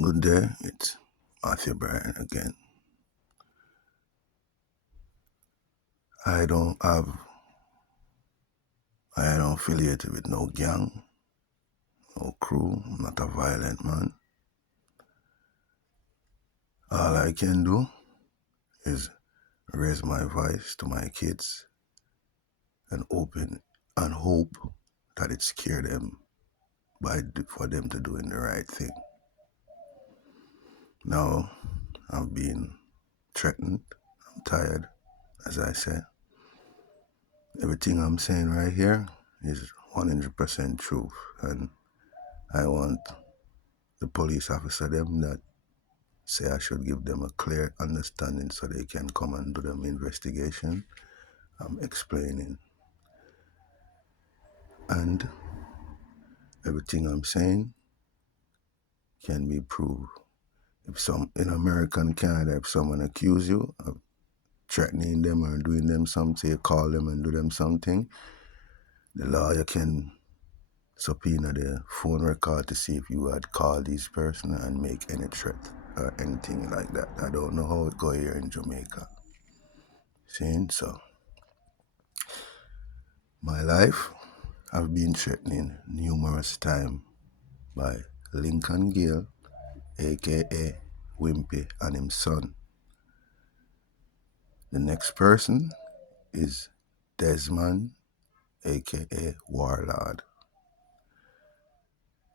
Good day, it's Matthew Bryan again. I don't have, I don't affiliated with no gang, no crew. I'm not a violent man. All I can do is raise my voice to my kids and open and hope that it scare them for them to doing the right thing. Now, I'm being threatened. I'm tired, as I said. Everything I'm saying right here is 100% truth, and I want the police officer them that say I should give them a clear understanding so they can come and do them investigation. I'm explaining. And everything I'm saying can be proved. If some in America and Canada, if someone accuse you of threatening them or doing them something, you call them and do them something, the lawyer can subpoena the phone record to see if you had called this person and make any threat or anything like that. I don't know how it go here in Jamaica. Seeing so. My life have been threatening numerous times by Lincoln Gale, aka Wimpy, and his son. The next person is Desmond, aka Warlord.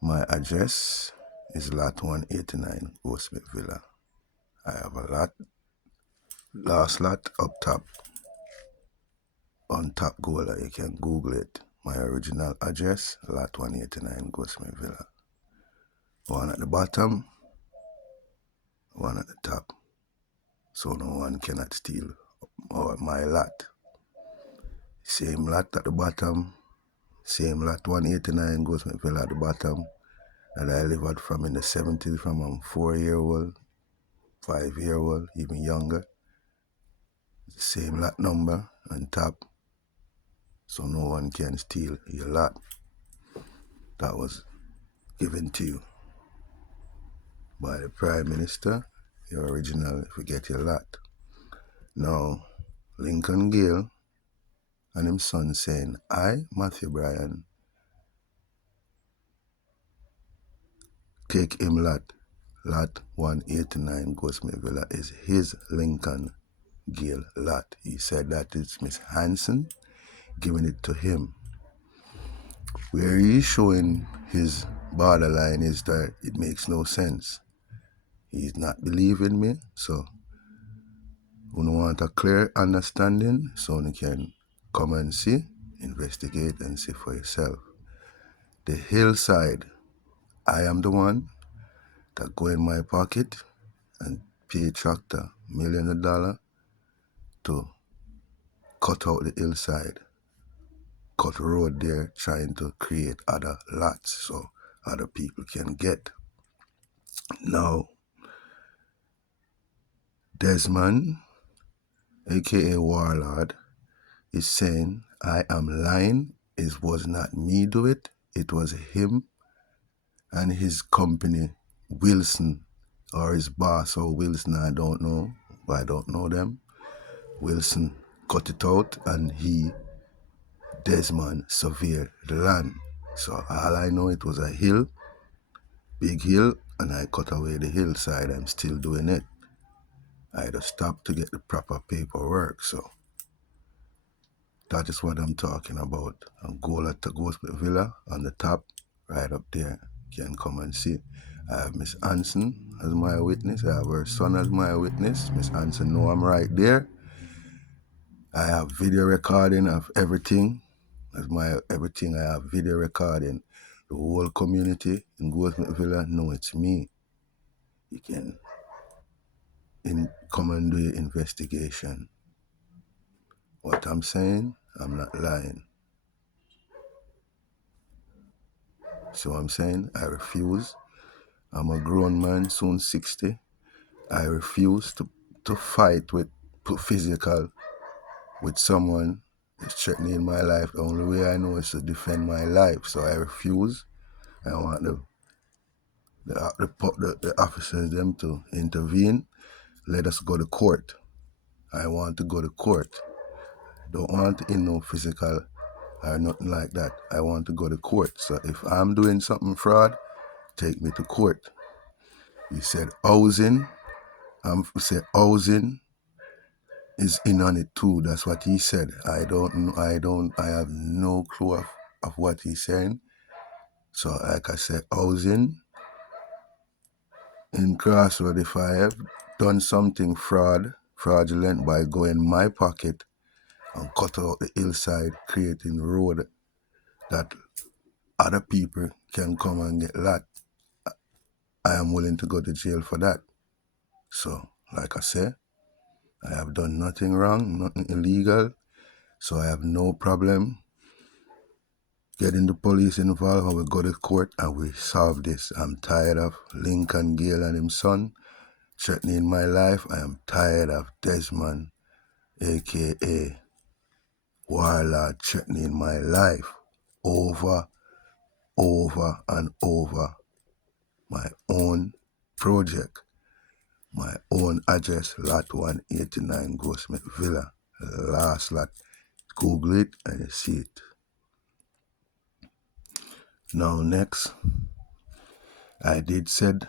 My address is Lot 189, Goldsmith Villa. I have a lot, last lot up top, on top Gola. You can Google it. My original address, Lot 189, Goldsmith Villa. One at the bottom, one at the top. So no one cannot steal my lot. Same lot at the bottom, same lot 189 Goldsmith Villa at the bottom that I lived at from in the 70s from I'm 4-year-old, 5-year-old, even younger. Same lot number on top, so no one can steal your lot that was given to you by the Prime Minister, your original, if you get your lot. Now, Lincoln Gale and his son saying, I, Matthew Bryan, take him lot 189 Goldsmith Villa is his Lincoln Gale lot. He said that it's Miss Hanson giving it to him. Where he's showing his borderline is that it makes no sense. He's not believing me, so we want a clear understanding so you can come and see, investigate and see for yourself. The hillside, I am the one that go in my pocket and pay tractor millions of dollars to cut out the hillside, cut road there, trying to create other lots so other people can get. Now, Desmond, aka Warlord, is saying I am lying. It was not me do it. It was him and his company, Wilson, or his boss or Wilson, I don't know. I don't know them. Wilson cut it out and Desmond, surveyed the land. So all I know, it was a hill, big hill, and I cut away the hillside. I'm still doing it. I had to stop to get the proper paperwork. So that is what I'm talking about. And go to Goldsmith Villa on the top, right up there. You can come and see. I have Miss Hanson as my witness. I have her son as my witness. Miss Hanson know I'm right there. I have video recording of everything. As my everything, I have video recording. The whole community in Goldsmith Villa know it's me. You can come and do your investigation. What I'm saying, I'm not lying. So I'm saying I refuse. I'm a grown man, soon 60. I refuse to fight with physical with someone that's threatening my life. The only way I know is to defend my life. So I refuse. I want the the officers them to intervene. Let us go to court. I want to go to court. Don't want in no physical or nothing like that. I want to go to court. So if I'm doing something fraud, take me to court. He said housing. He said housing is in on it too. That's what he said. I have no clue of what he's saying. So like I said, housing in Crossroad, if I have done something fraudulent by going in my pocket and cut out the hillside, creating road that other people can come and get lot, I am willing to go to jail for that. So, like I said, I have done nothing wrong, nothing illegal, so I have no problem getting the police involved, and we go to court and we solve this. I'm tired of Lincoln Gale and his son threatening my life. I am tired of Desmond, aka Warlord, threatening my life over and over. My own project, my own address, lot 189 Goldsmith Villa, last lot. Google it and you see it. Now next, I did said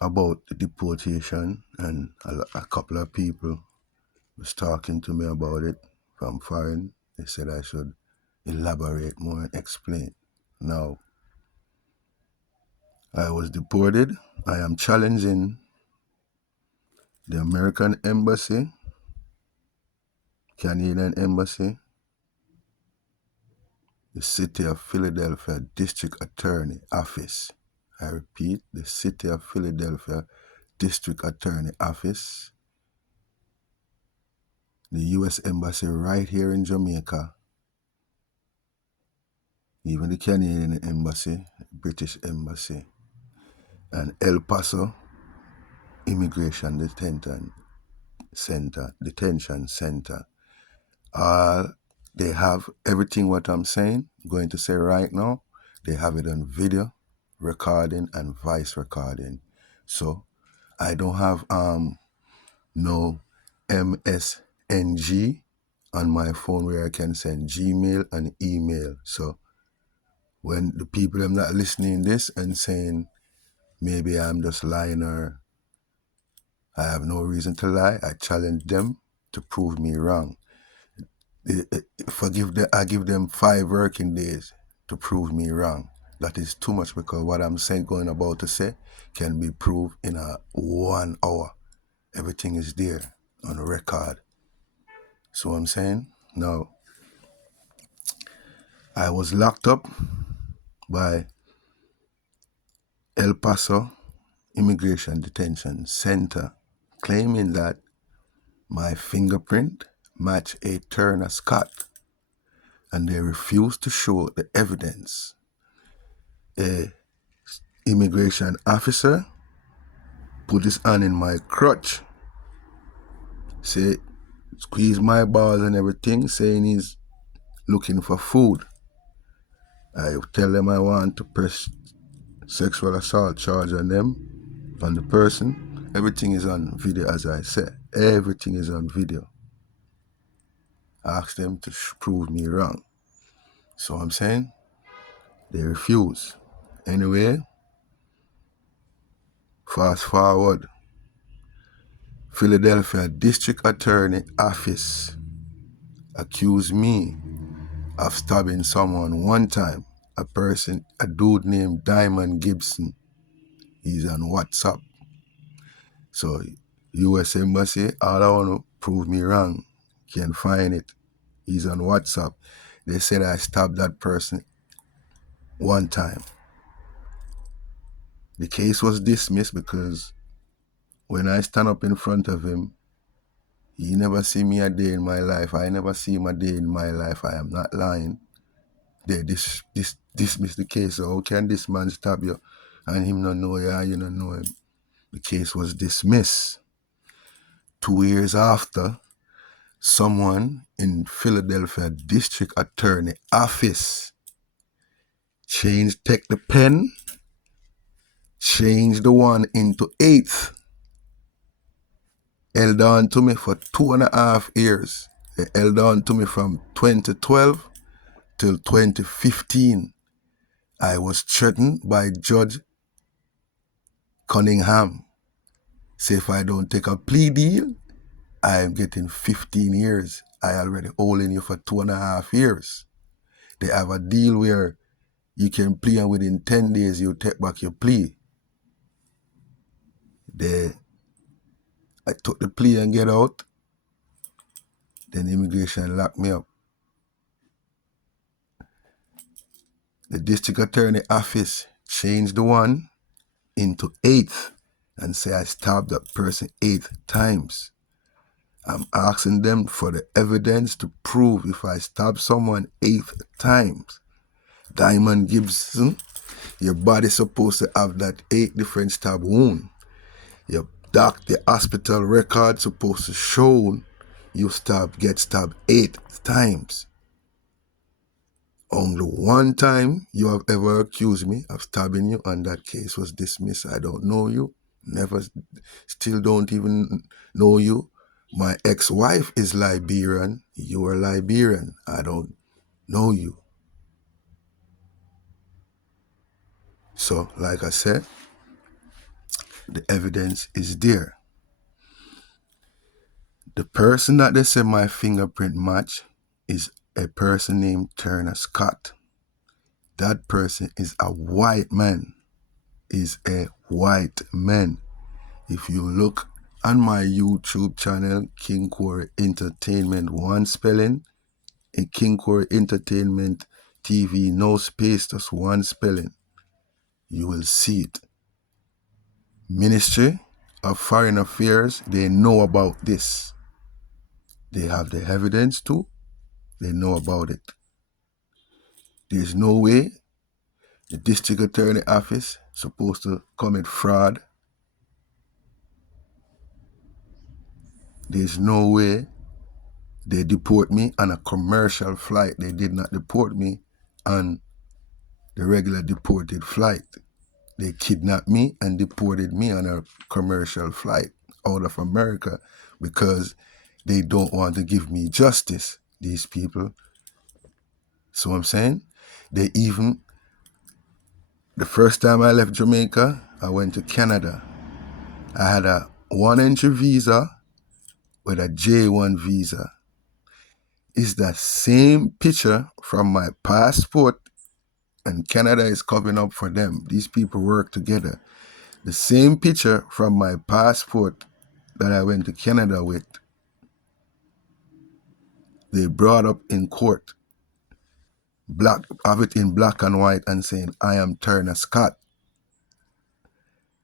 about the deportation, and a couple of people was talking to me about it from foreign. They said I should elaborate more and explain. Now, I was deported. I am challenging the American Embassy, Canadian Embassy, the City of Philadelphia District Attorney Office. I repeat, the City of Philadelphia District Attorney Office, the U.S. Embassy right here in Jamaica, even the Canadian Embassy, British Embassy, and El Paso Immigration Detention Center. They have everything what I'm going to say right now. They have it on video, recording, and voice recording. So I don't have no MSNG on my phone where I can send Gmail and email. So when the people I'm not listening this and saying maybe I'm just lying or I have no reason to lie, I challenge them to prove me wrong. I give them 5 working days to prove me wrong. That is too much, because what I'm going about to say can be proved in 1 hour. Everything is there on record. So I'm saying, now, I was locked up by El Paso Immigration Detention Center, claiming that my fingerprint matched a Turner Scott, and they refused to show the evidence. A immigration officer put his hand in my crotch, say, squeeze my balls and everything, saying he's looking for food. I tell them I want to press sexual assault charge on them, on the person. Everything is on video, as I said. Everything is on video. I asked them to prove me wrong. So I'm saying, they refuse. Anyway, fast forward. Philadelphia District Attorney Office accused me of stabbing someone one time. A dude named Diamond Gibson. He's on WhatsApp. So U.S. Embassy, all I want to prove me wrong, can find it. He's on WhatsApp. They said I stabbed that person one time. The case was dismissed because when I stand up in front of him, he never see me a day in my life. I never see him a day in my life. I am not lying. They dismiss the case. So how can this man stab you and him not know you and you not know him? The case was dismissed. 2 years after, someone in Philadelphia District Attorney Office take the pen changed the one into 8th. Held on to me for 2.5 years. They held on to me from 2012 till 2015. I was threatened by Judge Cunningham. Say if I don't take a plea deal, I am getting 15 years. I already holding you for 2.5 years. They have a deal where you can plea and within 10 days you take back your plea. I took the plea and get out. Then immigration locked me up. The district attorney office changed the one into 8th and say I stabbed that person 8 times. I'm asking them for the evidence to prove if I stab someone 8 times. Diamond Gibson, your body's supposed to have that 8 different stab wound. Your doctor, the hospital record supposed to show you get stabbed 8 times. Only one time you have ever accused me of stabbing you, and that case was dismissed. I don't know you, still don't even know you. My ex-wife is Liberian. You are Liberian. I don't know you. So, like I said, the evidence is there. The person that they say my fingerprint match is a person named Turner Scott. That person is a white man. Is a white man. If you look on my YouTube channel, King Corey Entertainment, one spelling, and King Corey Entertainment TV, no space, just one spelling, you will see it. Ministry of Foreign Affairs, they know about this. They have the evidence too. They know about it. There's no way the district attorney office supposed to commit fraud. There's no way they deport me on a commercial flight. They did not deport me on the regular deported flight. They kidnapped me and deported me on a commercial flight out of America because they don't want to give me justice, these people. So I'm saying, the first time I left Jamaica, I went to Canada. I had a 1-entry visa with a J1 visa. It's the same picture from my passport, and Canada is covering up for them. These people work together. The same picture from my passport that I went to Canada with, they brought up in court. Have it in black and white and saying, I am Turner Scott.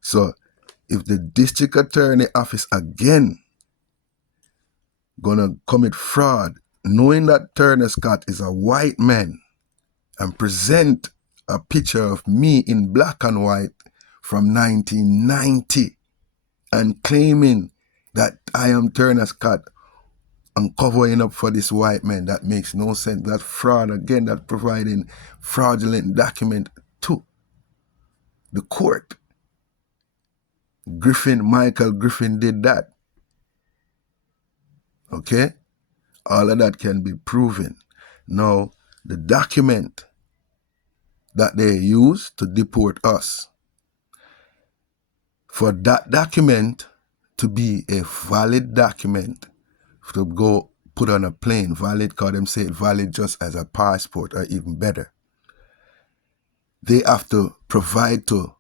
So if the district attorney office again gonna commit fraud, knowing that Turner Scott is a white man, and present a picture of me in black and white from 1990 and claiming that I am Turner Scott and covering up for this white man, that makes no sense. That fraud, again, that providing fraudulent document to the court. Michael Griffin did that. Okay? All of that can be proven. Now, the document that they use to deport us, for that document to be a valid document to go put on a plane, valid, because them say it valid just as a passport or even better, they have to provide to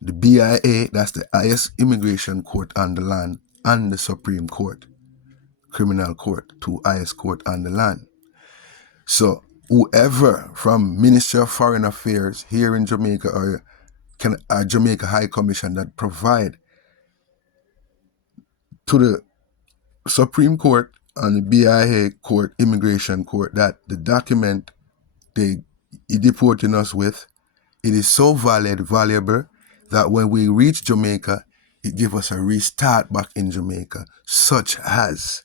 the BIA, that's the highest immigration court on the land, and the Supreme Court, Criminal Court, 2 highest court on the land. So whoever from Ministry of Foreign Affairs here in Jamaica or Jamaica High Commission that provide to the Supreme Court and the BIA court, immigration court, that the document they deporting us with, it is so valuable that when we reach Jamaica, it gives us a restart back in Jamaica, such as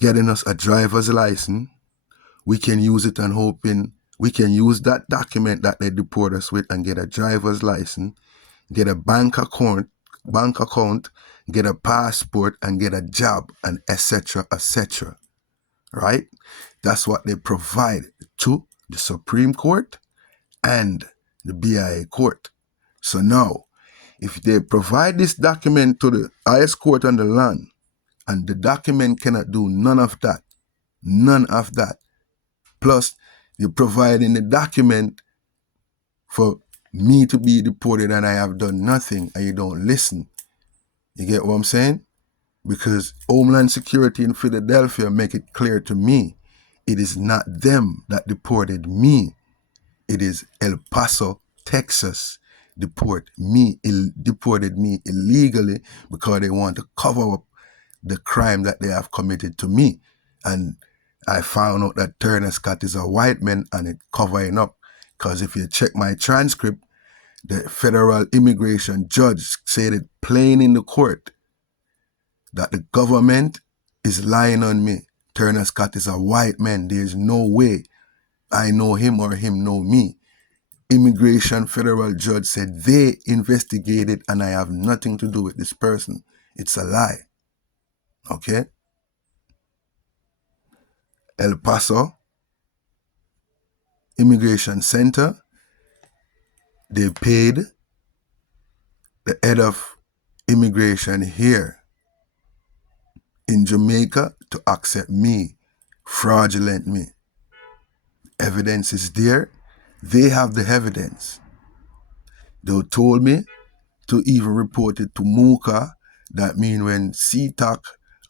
getting us a driver's license. We can use it and hoping we can use that document that they deport us with and get a driver's license. get a bank account, get a passport, and get a job, and etc., etc. Right? That's what they provide to the Supreme Court and the BIA court. So now, if they provide this document to the highest court on the land, and the document cannot do none of that, plus you're providing the document for me to be deported and I have done nothing, and you don't listen. You get what I'm saying? Because Homeland Security in Philadelphia make it clear to me, it is not them that deported me. It is El Paso, Texas, deported me illegally because they want to cover up the crime that they have committed to me. And I found out that Turner Scott is a white man, and it covering up. Because if you check my transcript, the federal immigration judge said it plain in the court that the government is lying on me. Turner Scott is a white man. There's no way I know him or him know me. Immigration federal judge said they investigated and I have nothing to do with this person. It's a lie. Okay? El Paso Immigration Center, they paid the head of immigration here in Jamaica to accept me, fraudulent me. Evidence is there. They have the evidence. They told me to even report it to MUCA. That means when CTAC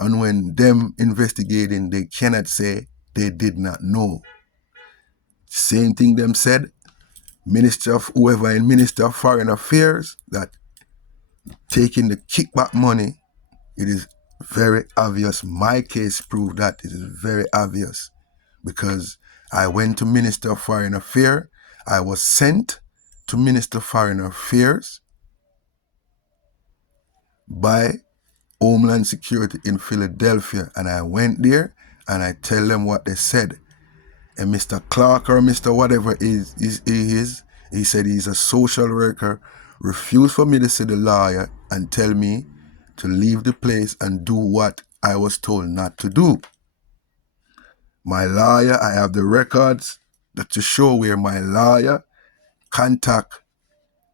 and when them investigating, they cannot say they did not know. Same thing them said, whoever in Minister of Foreign Affairs, that taking the kickback money, it is very obvious. My case proved that it is very obvious because I went to Minister of Foreign Affairs. I was sent to Minister of Foreign Affairs by Homeland Security in Philadelphia, and I went there and I tell them what they said. And Mr. Clark or Mr. whatever he said he's a social worker, refused for me to see the lawyer and tell me to leave the place and do what I was told not to do. My lawyer, I have the records to show where my lawyer contact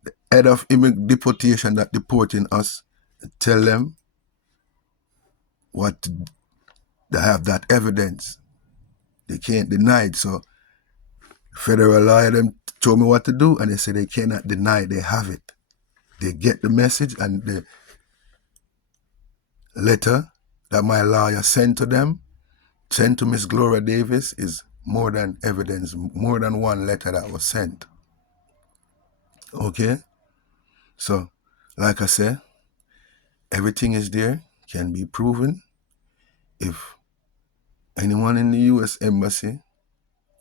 the head of deportation that deporting us and tell them what they have that evidence. They can't deny it. So federal lawyer them told me what to do, and they say they cannot deny they have it. They get the message, and the letter that my lawyer sent to them, sent to Miss Gloria Davis, is more than evidence, more than one letter that was sent. Okay? So, like I said, everything is there, can be proven. If anyone in the U.S. Embassy,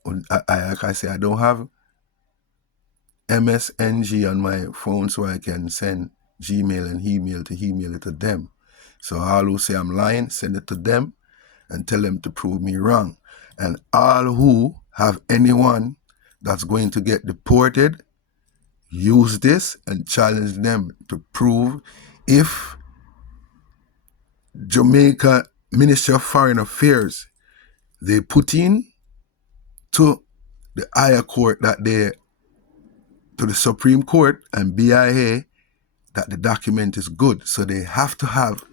like I say, I don't have MSNG on my phone so I can send Gmail and email it to them. So all who say I'm lying, send it to them and tell them to prove me wrong. And all who have anyone that's going to get deported, use this and challenge them to prove if Jamaica Ministry of Foreign Affairs, they put in to the higher court that they, to the Supreme Court and BIA, that the document is good. So they have to have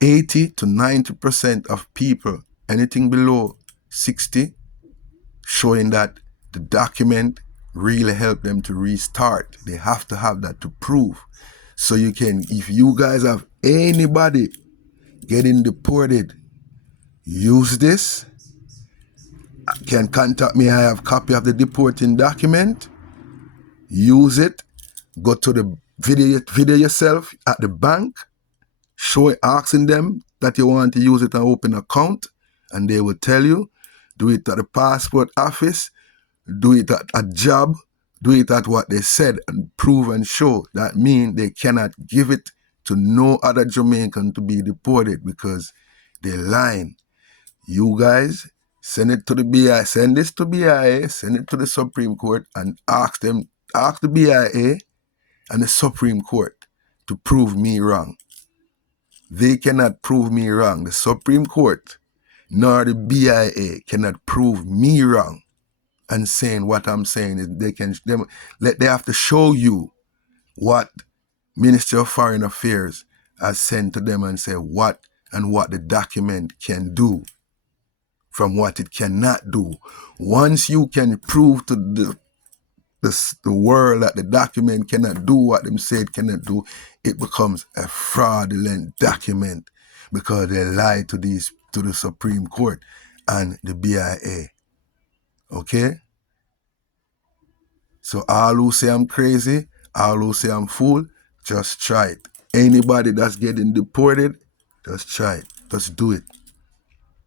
80 to 90% of people, anything below 60, showing that the document really helped them to restart. They have to have that to prove. So you can, if you guys have anybody getting deported, use this. Can contact me. I have a copy of the deporting document. Use it. Go to the video yourself at the bank. Show it, asking them that you want to use it and open an account, and they will tell you. Do it at the passport office. Do it at a job. Do it at what they said and prove and show. That means they cannot give it to no other Jamaican to be deported because they're lying. You guys, send it to the BIA, send this to BIA, send it to the Supreme Court and ask them ask the BIA and the Supreme Court to prove me wrong. They cannot prove me wrong. The Supreme Court nor the BIA cannot prove me wrong. And saying what I'm saying is they have to show you what Ministry of Foreign Affairs has sent to them and say what the document can do from what it cannot do. Once you can prove to the world that the document cannot do what them say it cannot do, it becomes a fraudulent document because they lied to the Supreme Court and the BIA. Okay? So all who say I'm crazy, all who say I'm fool, just try it. Anybody that's getting deported, just try it. Just do it.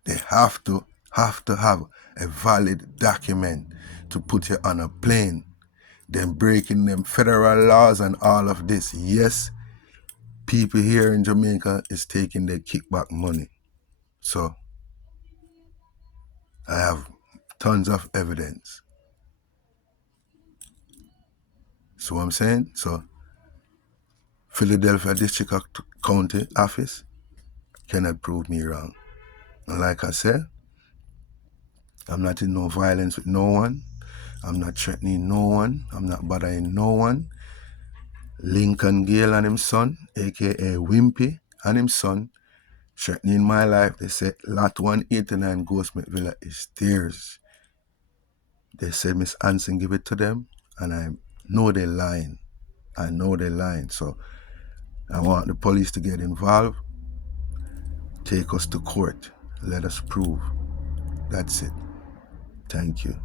They have to have a valid document to put you on a plane. Them breaking them federal laws and all of this. Yes, people here in Jamaica is taking their kickback money. So I have tons of evidence. So what I'm saying? So Philadelphia District County Office cannot prove me wrong. And like I said, I'm not in no violence with no one. I'm not threatening no one. I'm not bothering no one. Lincoln Gale and his son, a.k.a. Wimpy, and his son, threatening my life. They said Lot 189 Ghostmate Villa is theirs. They said Miss Anson give it to them, and I know they're lying. I know they're lying. So I want the police to get involved. Take us to court. Let us prove. That's it. Thank you.